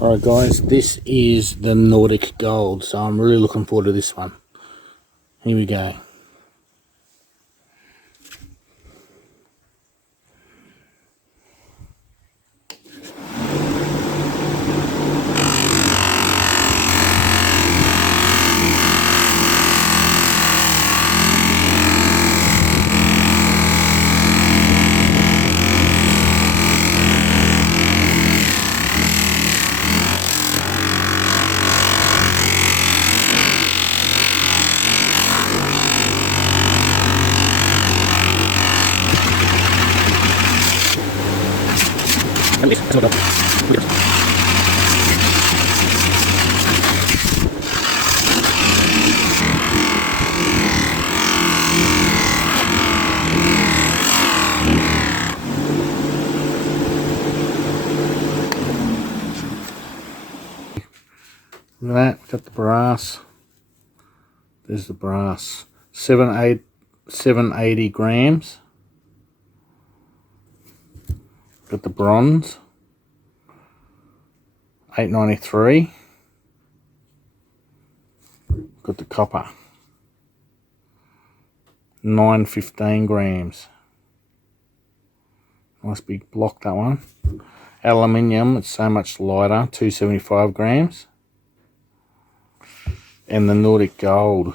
Alright guys, this is the Nordic Gold, so I'm really looking forward to this one. Here we go. Look at that, got the brass. There's the brass. 780 grams. Got the bronze. 893. Got the copper. 915 grams. Nice big block, that one. Aluminium, it's so much lighter, 275 grams. And the Nordic Gold,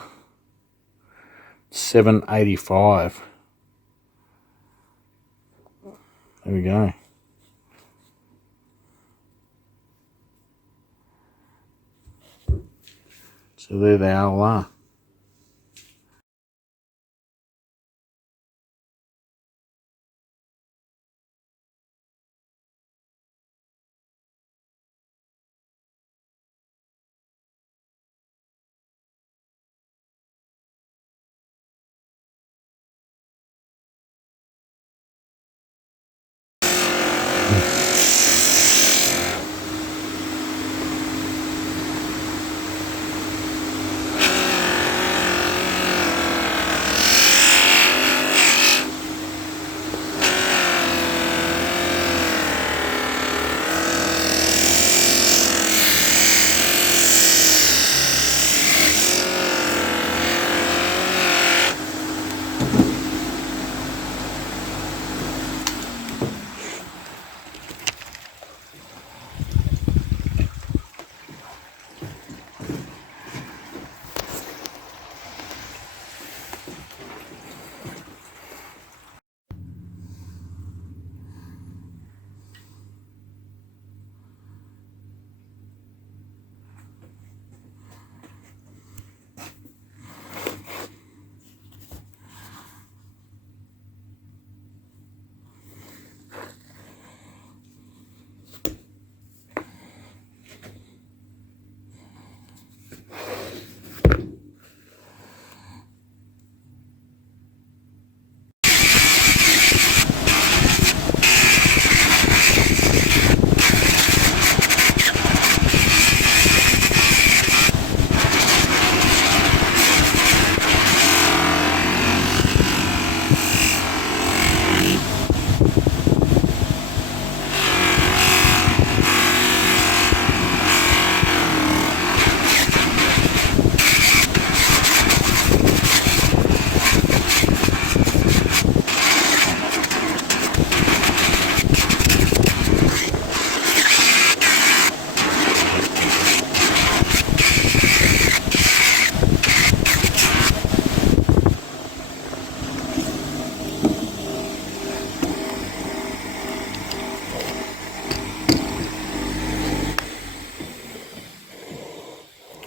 785. There we go. So there they all are.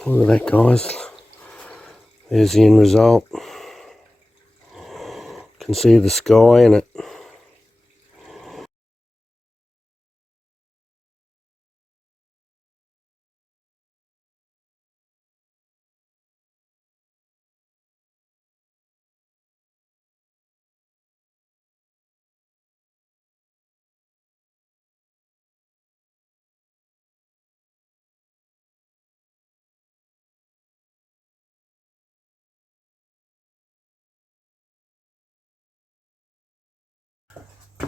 Look at that, guys. There's the end result. You can see the sky in it.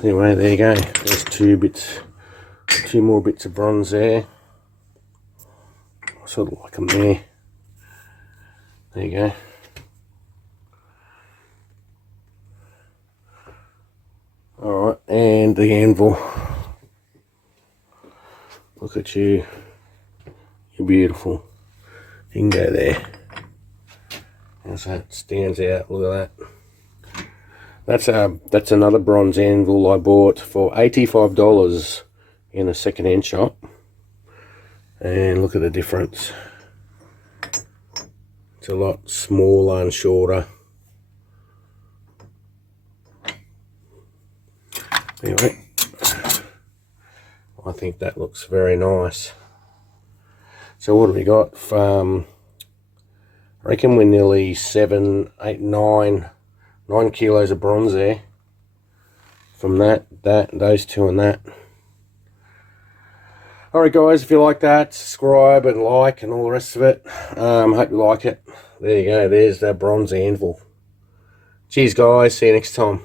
Anyway, there you go. There's two more bits of bronze there. I sort of like them there. There you go. Alright, and the anvil. Look at you. You're beautiful. You can go there. As that stands out, look at that. That's another bronze anvil I bought for $85 in a second-hand shop. And look at the difference. It's a lot smaller and shorter. Anyway, I think that looks very nice. So what have we got? I reckon we're nearly 7, 8, 9 kilos of bronze there. From those two and that. Alright guys, if you like that, subscribe and like and all the rest of it. Hope you like it. There you go, there's that bronze anvil. Cheers guys, see you next time.